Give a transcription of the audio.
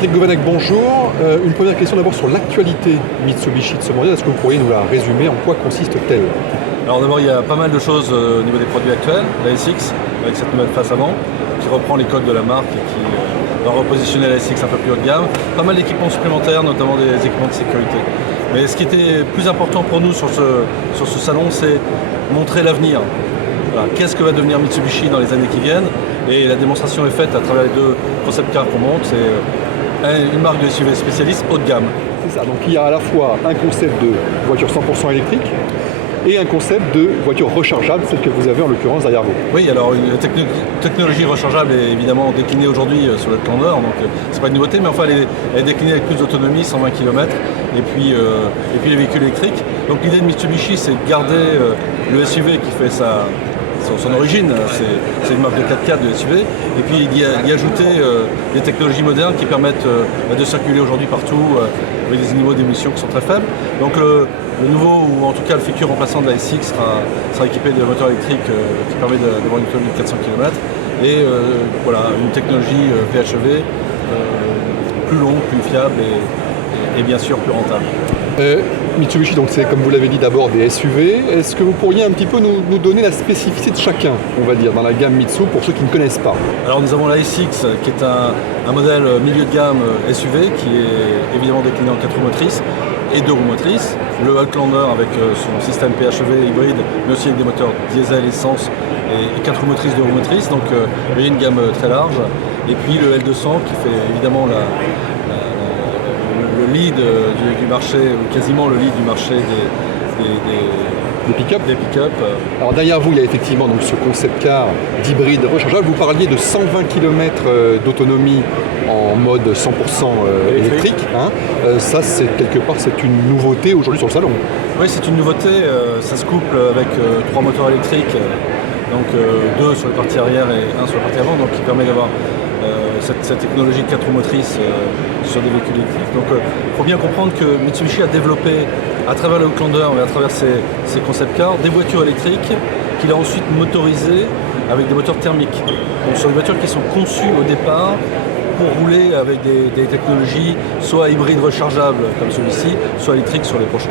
Patrick Govanec, bonjour. Une première question d'abord sur l'actualité Mitsubishi de ce mondial. Est-ce que vous pourriez nous la résumer? En quoi consiste-t-elle? Alors d'abord, il y a pas mal de choses au niveau des produits actuels. La SX, avec cette nouvelle face avant, qui reprend les codes de la marque et qui va repositionner la SX un peu plus haut de gamme. Pas mal d'équipements supplémentaires, notamment des équipements de sécurité. Mais ce qui était plus important pour nous sur ce salon, c'est montrer l'avenir. Voilà, qu'est-ce que va devenir Mitsubishi dans les années qui viennent? Et la démonstration est faite à travers les deux concept cars qu'on monte. C'est une marque de SUV spécialiste haut de gamme. C'est ça, donc il y a à la fois un concept de voiture 100% électrique et un concept de voiture rechargeable, celle que vous avez en l'occurrence derrière vous. Oui, alors une technologie rechargeable est évidemment déclinée aujourd'hui sur le Outlander, donc c'est pas une nouveauté, mais enfin elle est déclinée avec plus d'autonomie, 120 km, et puis les véhicules électriques. Donc l'idée de Mitsubishi, c'est de garder le SUV qui fait son origine, c'est une marque de 4x4 de SUV, et puis y ajouter des technologies modernes qui permettent de circuler aujourd'hui partout avec des niveaux d'émissions qui sont très faibles. Donc le nouveau, ou en tout cas le futur remplaçant de la SX sera équipé de moteurs électriques qui permet d'avoir une autonomie de 400 km et voilà, une technologie PHEV plus longue, plus fiable et bien sûr plus rentable. Mitsubishi, donc c'est comme vous l'avez dit d'abord des SUV. Est-ce que vous pourriez un petit peu nous donner la spécificité de chacun, on va dire, dans la gamme Mitsu pour ceux qui ne connaissent pas? Alors nous avons la SX qui est un modèle milieu de gamme SUV qui est évidemment décliné en 4 roues motrices et 2 roues motrices. Le Outlander avec son système PHEV hybride, mais aussi avec des moteurs diesel, essence et 4 roues motrices, 2 roues motrices. Donc il y a une gamme très large. Et puis le L200 qui fait évidemment le lead du marché, ou quasiment le lead du marché des pick-up. Pick-up. Alors derrière vous, il y a effectivement donc ce concept car d'hybride rechargeable. Vous parliez de 120 km d'autonomie en mode 100% électrique. Hein. Ça, c'est quelque part, c'est une nouveauté aujourd'hui sur le salon. Oui, c'est une nouveauté. Ça se couple avec 3 moteurs électriques, donc 2 sur la partie arrière et 1 sur la partie avant, donc qui permet d'avoir cette technologie de 4 roues motrices sur des véhicules électriques. Donc il faut bien comprendre que Mitsubishi a développé à travers le Outlander et à travers ses concept cars des voitures électriques qu'il a ensuite motorisées avec des moteurs thermiques. Donc ce sont des voitures qui sont conçues au départ pour rouler avec des technologies soit hybrides rechargeables comme celui-ci, soit électriques sur les prochains.